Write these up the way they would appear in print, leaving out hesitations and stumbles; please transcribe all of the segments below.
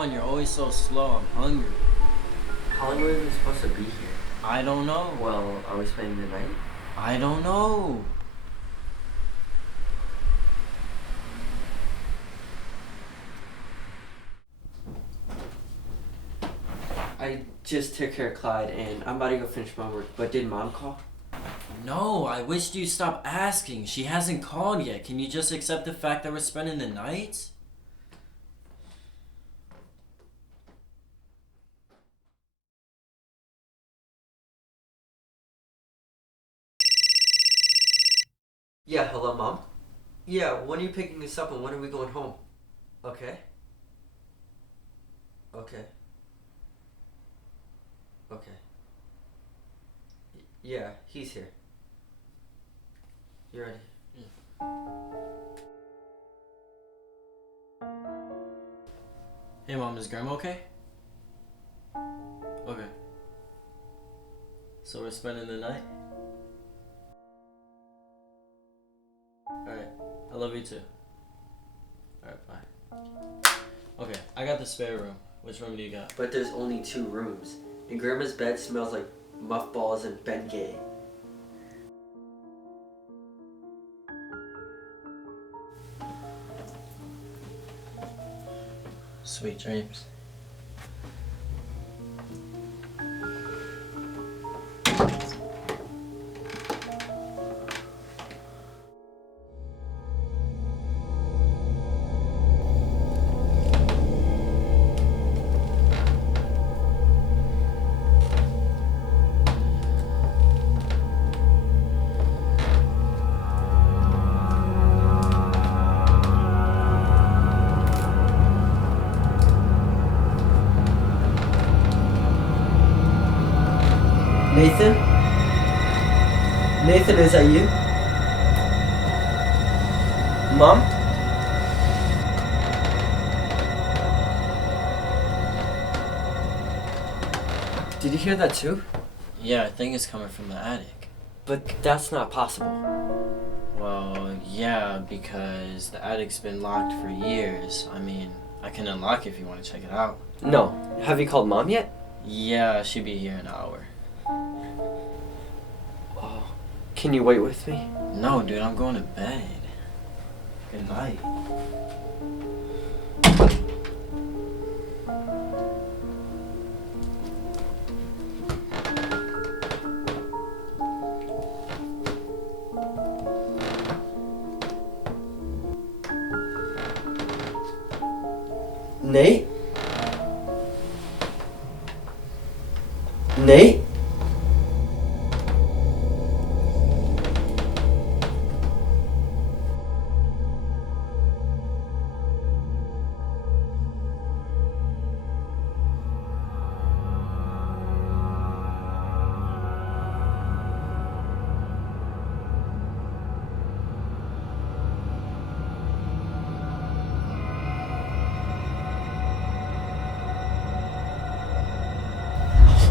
on, you're always so slow. I'm hungry. How long are we supposed to be here? I don't know. Well, are we spending the night? I don't know. I just took care of Clyde and I'm about to go finish my work, but did Mom call? No, I wished you'd stop asking. She hasn't called yet. Can you just accept the fact that we're spending the night? Yeah, hello Mom? Yeah, when are you picking us up and when are we going home? Okay. Okay. Okay. Yeah, he's here. You ready? Hey, Mom, is Grandma okay? Okay. So we're spending the night? Alright. I love you too. Alright, bye. Okay, I got the spare room. Which room do you got? But there's only 2 rooms, and Grandma's bed smells like muffballs and Bengay. Sweet dreams. Nathan? Nathan, is that you? Mom? Did you hear that too? Yeah, I think it's coming from the attic. But that's not possible. Well, yeah, because the attic's been locked for years. I mean, I can unlock it if you want to check it out. No. Have you called Mom yet? Yeah, she'll be here in an hour. Oh, can you wait with me? No, dude, I'm going to bed. Good night. Nate? Nate?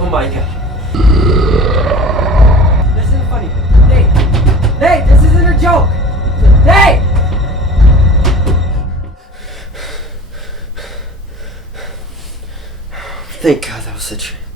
Oh my god. This isn't funny. Nate! Nate, this isn't a joke! Nate! Thank God that was a dream.